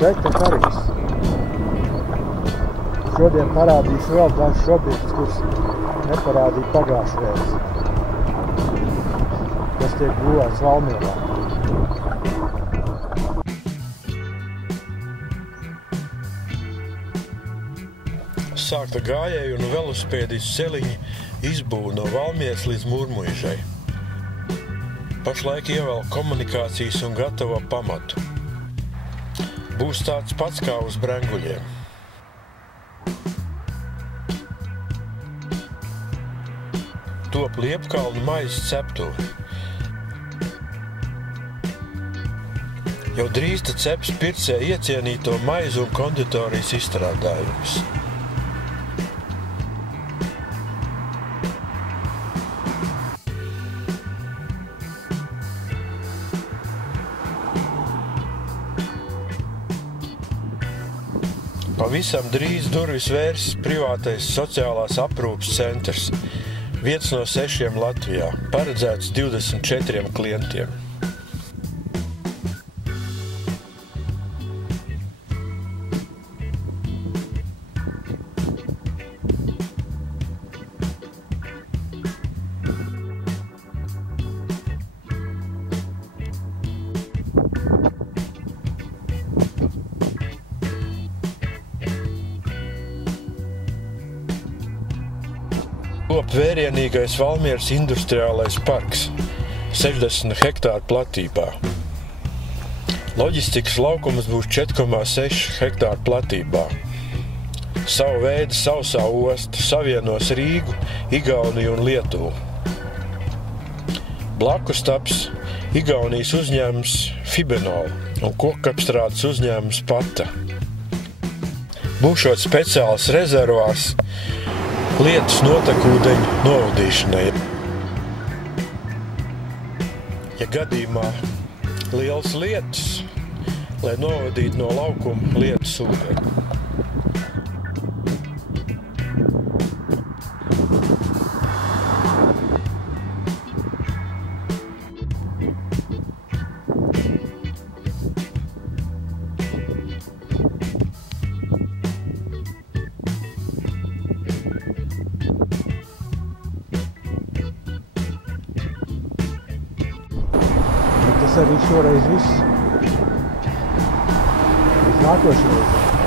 Čeka karīs. Šodien parādīšu vēl dažus objektus, kurus neparādīju pagājušreiz, kas tiek būvēts Valmierā. Sākta gājēju un velospēdistu celiņa izbūve no Valmieras līdz Mūrmuižai. Pašlaik ievēl komunikācijas un gatavo pamatu. Būs tāds pats kā uz Brenguļiem. Top Liepkalnu maizes ceptuve. Jau drīz te ceps pircē iecienīto maizu un konditorijas izstrādājumus. Pavisam drīz durvis vērs privātais sociālās aprūpes centrs, viens no 6 Latvijā, paredzēts 24 klientiem. Top vērienīgais Valmieras industriālais parks, 60 hektāru platībā. Loģistikas laukums būs 4,6 hektāru platībā. Savu veidu sausā osta savienos Rīgu, Igauniju un Lietuvu. Blakus taps Igaunijas uzņēmums Fibenol un kokapstrādes uzņēmums Pata. Būšot speciāls rezervārs lietus notekūdeņu novadīšanai. Ja gadījumā liels lietus, lai novadītu no laukuma lietus ūdeni. Tas arī šoreiz viss. Līdz nākošajai.